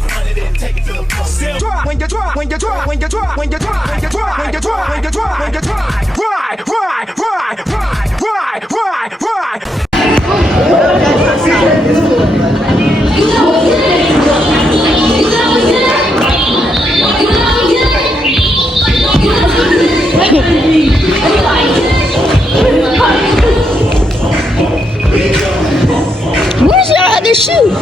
get money, then take it to the floor. When you try, when you try, when you try, when you try, when you try, when you try, when you try, when you try, ride, ride, ride, ride, ride, ride, ride. Where's your other shoe?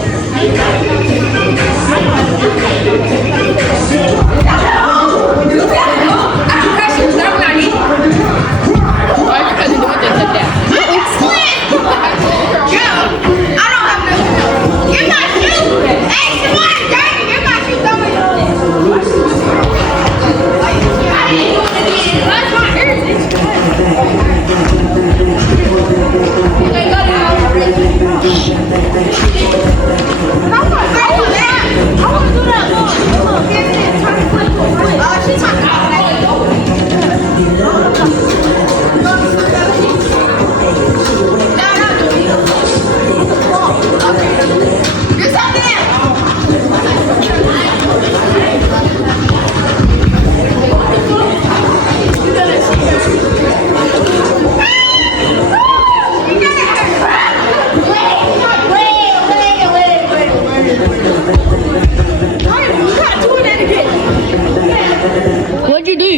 What'd you do?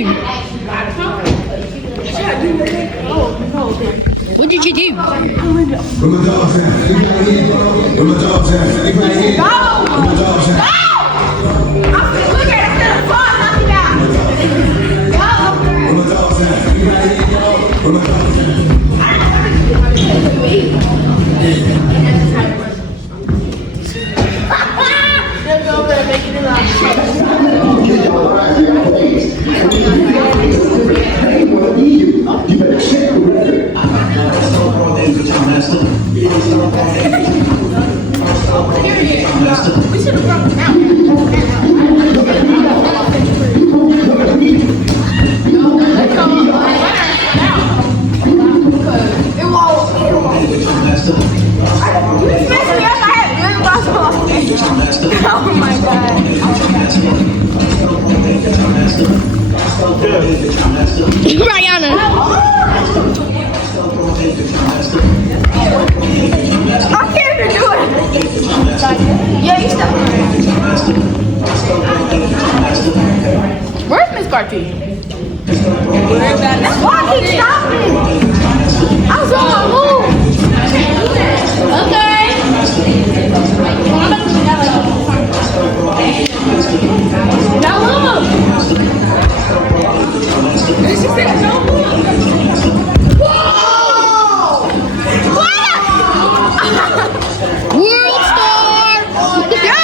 What did you do? Where my dogs at? Where my dogs at? Anybody here? Where my dogs at? Look at it, the ball knocking down. Where my dogs at? Anybody here? Where my dogs at? They'll go over and make it loud. You better check the weather. We should have brought them out. Oh my god. Rihanna. I can't even do it. Yeah, you stop. Where's Miss Carty? That's why I keep stopping. I was on my move. Okay. Now look. She said no move. Whoa! World star. Yo,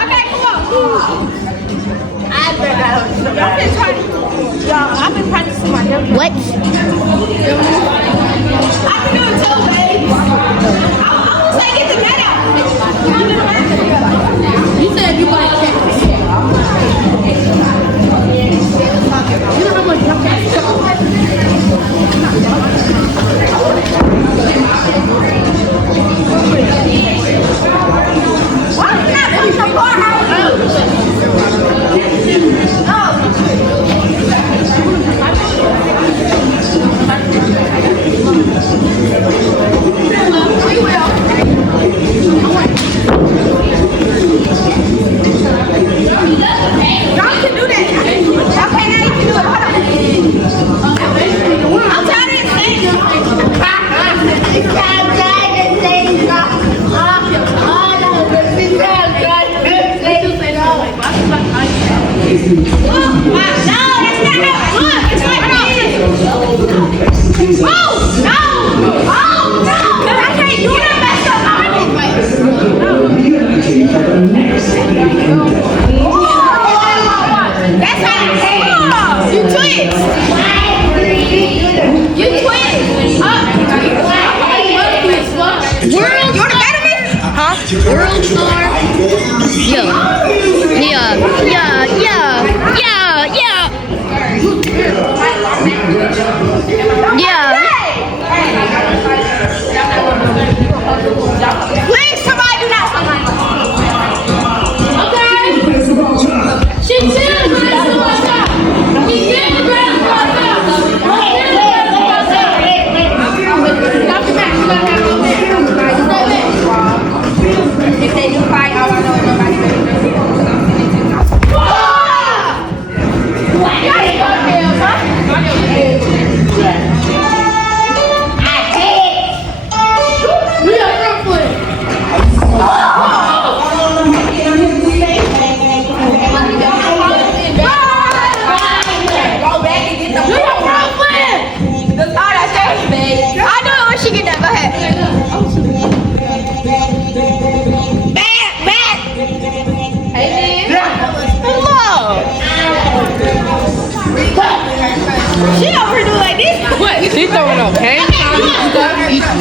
okay, come on. I've been practicing my dance. What? I can do it too, babe. I was like, get the net out. You said you want to check. You know how much jump Why did you not put the bar out? Y'all can do that. Okay, now you can do it. Hold on. I'm tired of saying World star. Yeah. Yeah. Yeah. Yeah. Yeah. Yeah. Yeah. Please, somebody do not.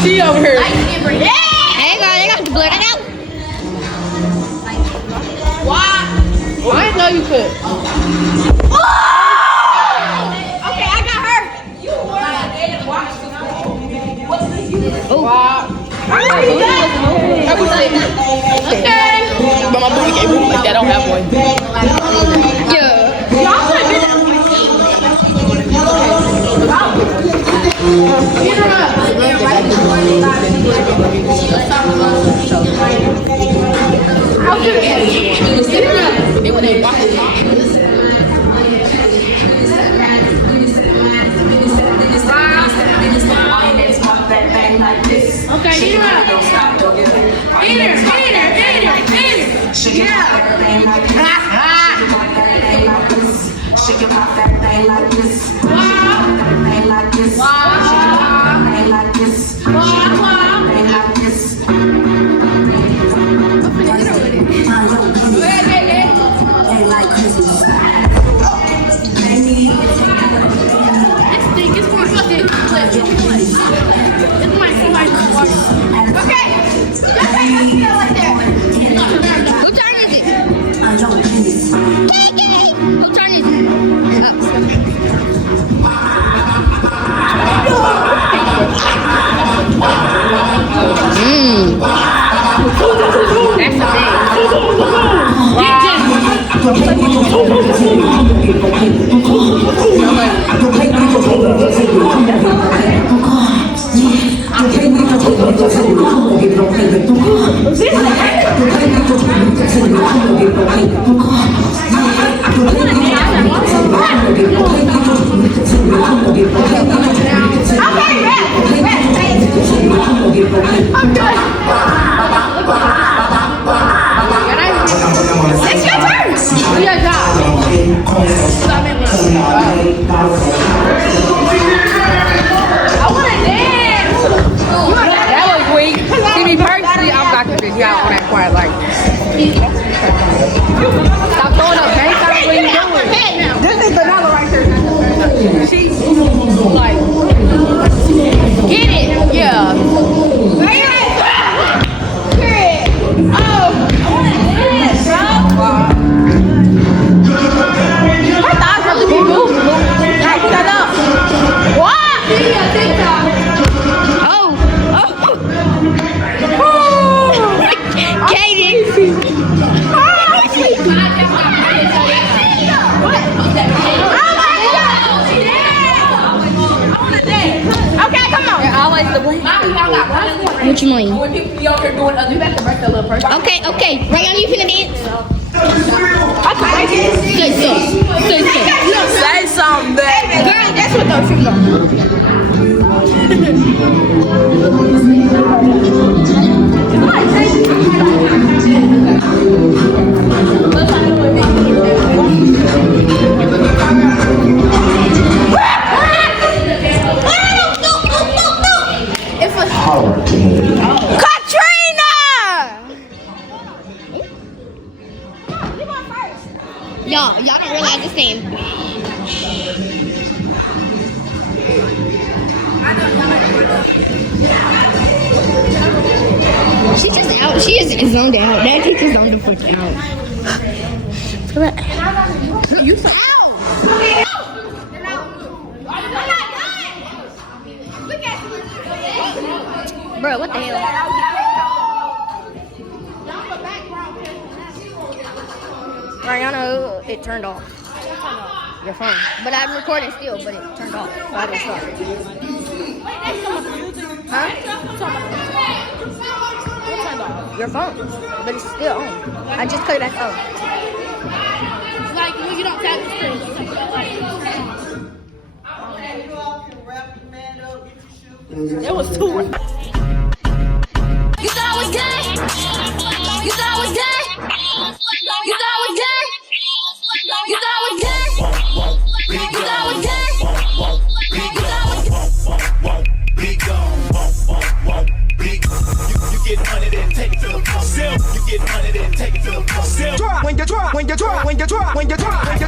She over here. Hey guys, I got to blur that out. Why? I didn't know you could. Okay, I got her. Wow. Okay. But my booty can't move like that. I don't have one. Yeah. It when they walk the talk. Okay, eat her up. Eat her. Shake your fat thing like this. Shake your fat thing like this. Shake your fat thing like this. Shake your fat thing like this. Shake your fat thing like this. Ain't like Christmas. Okay. Like that. Who turn is it? I don't miss. Who turn is it? I'm done. It's your turn. Yeah, job. I want to dance. That was weak. See me personally, I'm not gonna figure out on that quiet like. Stop throwing up, man. Stop what you doing. This is another right there. She's like, Get it. yeah. What you mean? When people be out here doing other, you have to break the little person. Okay. Right on, you finna dance? Say something, baby. Girl, that's what those shoes are. Y'all don't realize this thing. She's just out. She is zoned out. That kid is zoned the fuck out. You so out. Bro, what the hell? Ariana, it turned off. Your phone. But I'm recording still, but it turned off. So I didn't start. Huh? Your phone. But it's still on. I just cut it back off. Like when you don't tap the screen. It was too. You thought I was good? You thought I was good? You thought I was good? You thought I was good? You thought I was good? You thought I was good? Be gone. You get money, then take it to the floor. You get money, then take it to the floor. When you drop, when you drop, when you drop, when you drop.